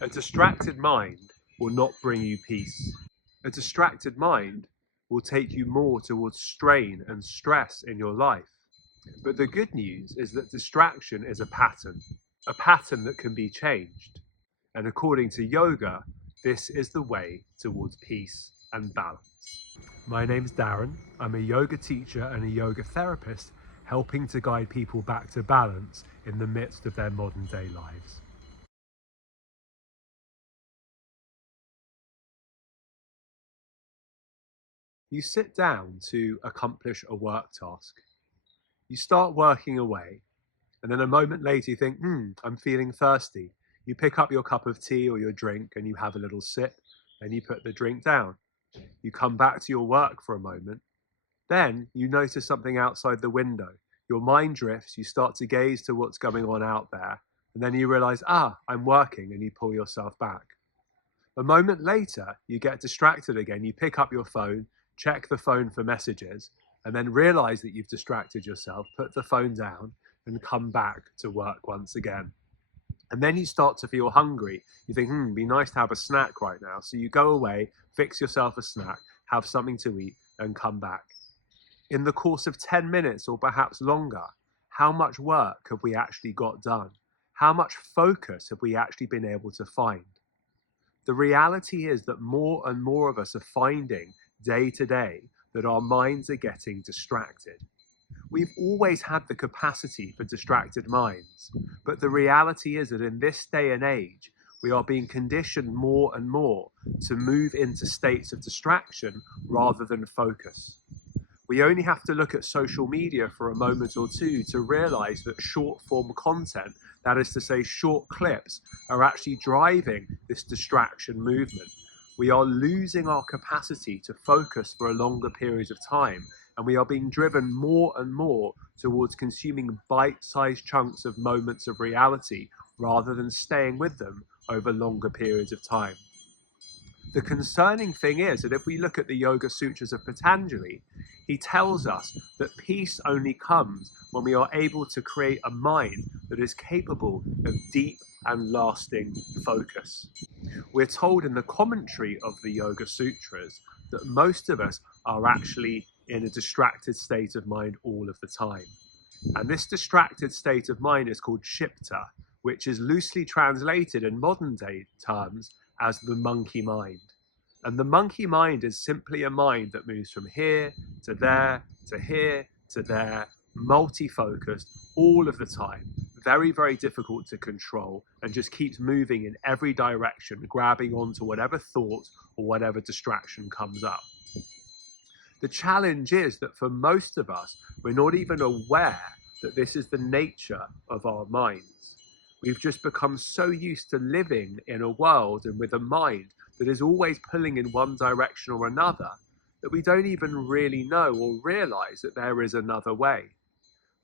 A distracted mind will not bring you peace. A distracted mind will take you more towards strain and stress in your life. But the good news is that distraction is a pattern that can be changed. And according to yoga, this is the way towards peace and balance. My name's Darren. I'm a yoga teacher and a yoga therapist, helping to guide people back to balance in the midst of their modern day lives. You sit down to accomplish a work task. You start working away, and then a moment later you think, I'm feeling thirsty. You pick up your cup of tea or your drink and you have a little sip, then you put the drink down. You come back to your work for a moment. Then you notice something outside the window. Your mind drifts, you start to gaze to what's going on out there, and then you realize, I'm working, and you pull yourself back. A moment later, you get distracted again. You pick up your phone, check the phone for messages, and then realize that you've distracted yourself, put the phone down, and come back to work once again. And then you start to feel hungry. You think, it'd be nice to have a snack right now. So you go away, fix yourself a snack, have something to eat, and come back. In the course of 10 minutes or perhaps longer, how much work have we actually got done? How much focus have we actually been able to find? The reality is that more and more of us are finding day to day that our minds are getting distracted. We've always had the capacity for distracted minds, but the reality is that in this day and age, we are being conditioned more and more to move into states of distraction rather than focus. We only have to look at social media for a moment or two to realize that short form content, that is to say short clips, are actually driving this distraction movement. We are losing our capacity to focus for a longer period of time, and we are being driven more and more towards consuming bite-sized chunks of moments of reality rather than staying with them over longer periods of time. The concerning thing is that if we look at the Yoga Sutras of Patanjali, he tells us that peace only comes when we are able to create a mind that is capable of deep and lasting focus. We're told in the commentary of the Yoga Sutras that most of us are actually in a distracted state of mind all of the time. And this distracted state of mind is called ksipta, which is loosely translated in modern day terms as the monkey mind. And the monkey mind is simply a mind that moves from here to there, to here, to there, multi-focused all of the time. Very, very difficult to control and just keeps moving in every direction, grabbing onto whatever thought or whatever distraction comes up. The challenge is that for most of us, we're not even aware that this is the nature of our minds. We've just become so used to living in a world and with a mind that is always pulling in one direction or another that we don't even really know or realize that there is another way.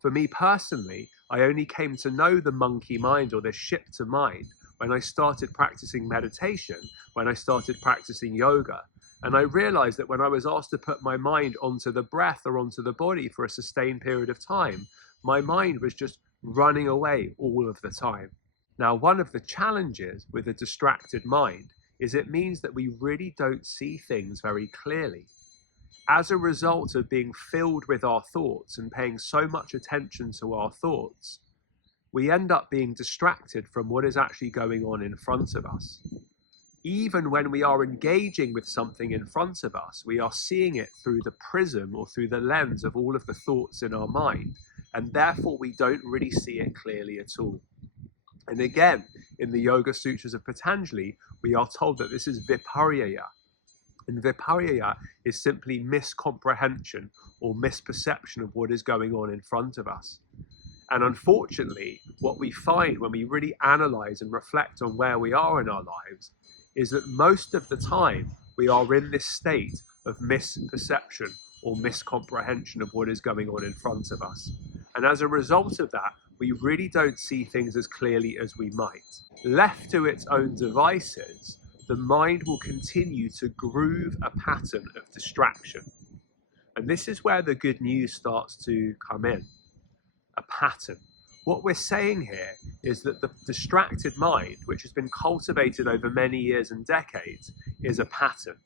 For me personally, I only came to know the monkey mind or the ksipta mind when I started practicing meditation, when I started practicing yoga. And I realized that when I was asked to put my mind onto the breath or onto the body for a sustained period of time, my mind was just running away all of the time. Now, one of the challenges with a distracted mind is it means that we really don't see things very clearly. As a result of being filled with our thoughts and paying so much attention to our thoughts, we end up being distracted from what is actually going on in front of us. Even when we are engaging with something in front of us, we are seeing it through the prism or through the lens of all of the thoughts in our mind, and therefore we don't really see it clearly at all. And again, in the Yoga Sutras of Patanjali, we are told that this is viparyaya. And viparyaya is simply miscomprehension or misperception of what is going on in front of us. And unfortunately, what we find when we really analyze and reflect on where we are in our lives is that most of the time we are in this state of misperception or miscomprehension of what is going on in front of us. And as a result of that, we really don't see things as clearly as we might. Left to its own devices, the mind will continue to groove a pattern of distraction. And this is where the good news starts to come in. A pattern. What we're saying here is that the distracted mind, which has been cultivated over many years and decades, is a pattern.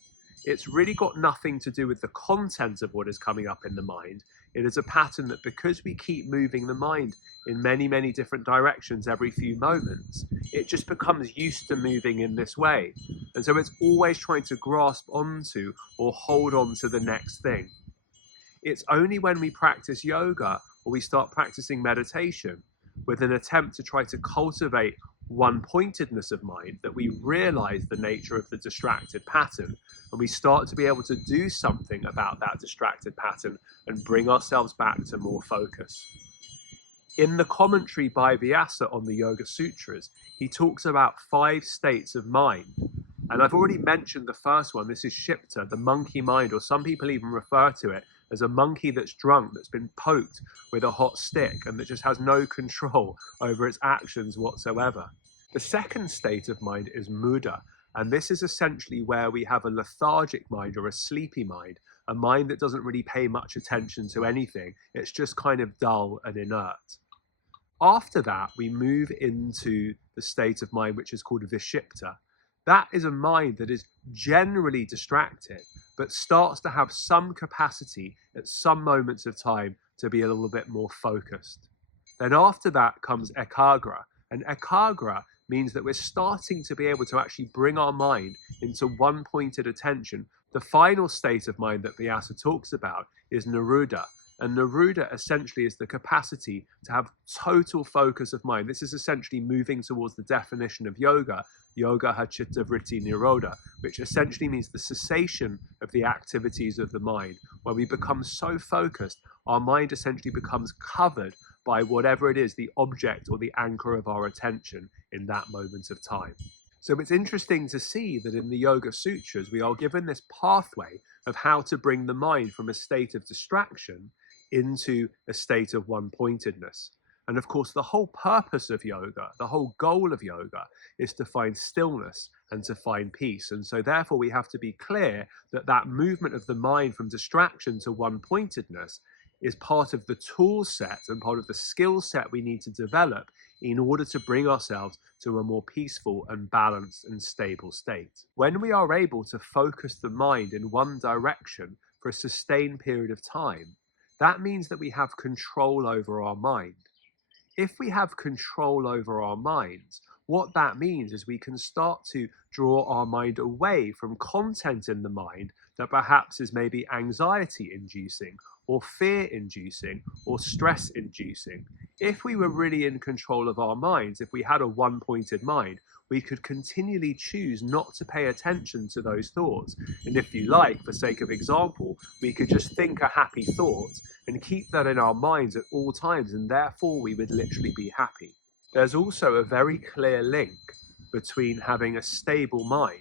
It's really got nothing to do with the content of what is coming up in the mind. It is a pattern that, because we keep moving the mind in many, many different directions every few moments, it just becomes used to moving in this way. And so it's always trying to grasp onto or hold on to the next thing. It's only when we practice yoga or we start practicing meditation with an attempt to try to cultivate one-pointedness of mind that we realize the nature of the distracted pattern, and we start to be able to do something about that distracted pattern and bring ourselves back to more focus. In the commentary by Vyasa on the Yoga Sutras, he talks about 5 states of mind. And I've already mentioned the first one. This is ksipta, the monkey mind, or some people even refer to it as a monkey that's drunk, that's been poked with a hot stick and that just has no control over its actions whatsoever. The second state of mind is mudha, and this is essentially where we have a lethargic mind or a sleepy mind, a mind that doesn't really pay much attention to anything. It's just kind of dull and inert. After that, we move into the state of mind which is called vishipta. That is a mind that is generally distracted, but starts to have some capacity at some moments of time to be a little bit more focused. Then after that comes ekagra, and ekagra means that we're starting to be able to actually bring our mind into one-pointed attention. The final state of mind that Vyasa talks about is niruddha, and niruddha essentially is the capacity to have total focus of mind. This is essentially moving towards the definition of yoga, yoga chitta vritti nirodha, which essentially means the cessation of the activities of the mind, where we become so focused, our mind essentially becomes covered by whatever it is, the object or the anchor of our attention in that moment of time. So it's interesting to see that in the Yoga Sutras, we are given this pathway of how to bring the mind from a state of distraction into a state of one-pointedness. And of course, the whole purpose of yoga, the whole goal of yoga, is to find stillness and to find peace. And so therefore, we have to be clear that that movement of the mind from distraction to one-pointedness is part of the tool set and part of the skill set we need to develop in order to bring ourselves to a more peaceful and balanced and stable state. When we are able to focus the mind in one direction for a sustained period of time, that means that we have control over our mind. If we have control over our minds, what that means is we can start to draw our mind away from content in the mind that perhaps is maybe anxiety-inducing or fear-inducing or stress-inducing. If we were really in control of our minds, if we had a one-pointed mind, we could continually choose not to pay attention to those thoughts. And if you like, for sake of example, we could just think a happy thought and keep that in our minds at all times, and therefore we would literally be happy. There's also a very clear link between having a stable mind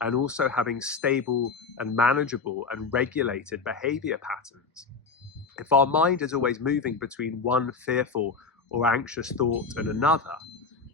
and also having stable and manageable and regulated behavior patterns. If our mind is always moving between one fearful or anxious thought and another,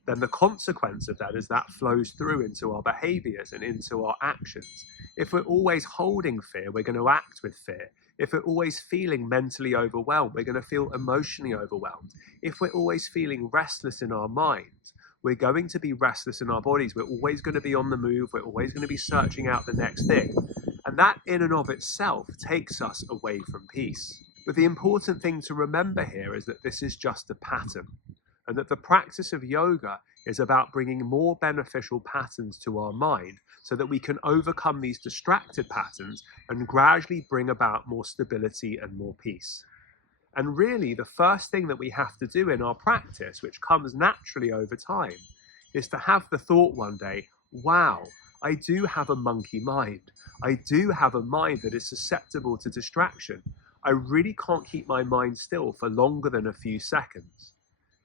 then the consequence of that is that flows through into our behaviors and into our actions. If we're always holding fear, we're going to act with fear. If we're always feeling mentally overwhelmed, we're going to feel emotionally overwhelmed. If we're always feeling restless in our minds, we're going to be restless in our bodies. We're always going to be on the move. We're always going to be searching out the next thing. And that in and of itself takes us away from peace. But the important thing to remember here is that this is just a pattern, and that the practice of yoga is about bringing more beneficial patterns to our mind so that we can overcome these distracted patterns and gradually bring about more stability and more peace. And really, the first thing that we have to do in our practice, which comes naturally over time, is to have the thought one day, wow, I do have a monkey mind. I do have a mind that is susceptible to distraction. I really can't keep my mind still for longer than a few seconds.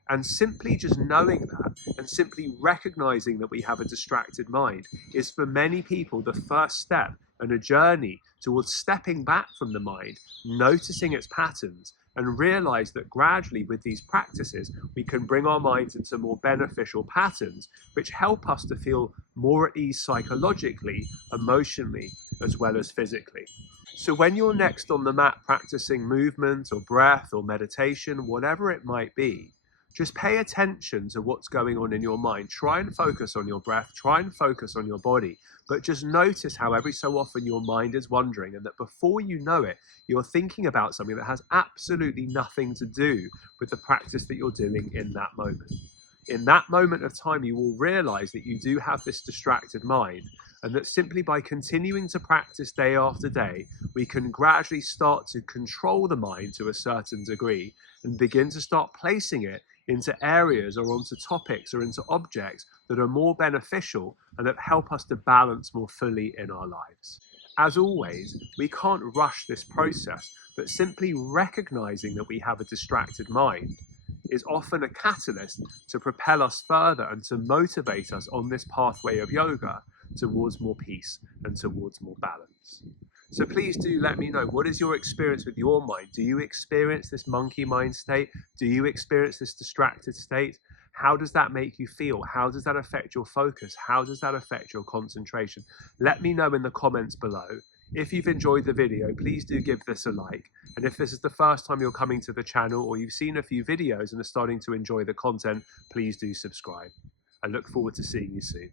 And simply just knowing that and simply recognizing that we have a distracted mind is for many people the first step and a journey towards stepping back from the mind, noticing its patterns, and realize that gradually with these practices, we can bring our minds into more beneficial patterns, which help us to feel more at ease psychologically, emotionally, as well as physically. So when you're next on the mat practicing movement or breath or meditation, whatever it might be, Just pay attention to what's going on in your mind. Try and focus on your breath. Try and focus on your body. But just notice how every so often your mind is wandering, and that before you know it, you're thinking about something that has absolutely nothing to do with the practice that you're doing in that moment. In that moment of time, you will realize that you do have this distracted mind, and that simply by continuing to practice day after day, we can gradually start to control the mind to a certain degree and begin to start placing it into areas or onto topics or into objects that are more beneficial and that help us to balance more fully in our lives. As always, we can't rush this process, but simply recognizing that we have a distracted mind is often a catalyst to propel us further and to motivate us on this pathway of yoga towards more peace and towards more balance. So please do let me know, what is your experience with your mind? Do you experience this monkey mind state? Do you experience this distracted state? How does that make you feel? How does that affect your focus? How does that affect your concentration? Let me know in the comments below. If you've enjoyed the video, please do give this a like. And if this is the first time you're coming to the channel, or you've seen a few videos and are starting to enjoy the content, please do subscribe. I look forward to seeing you soon.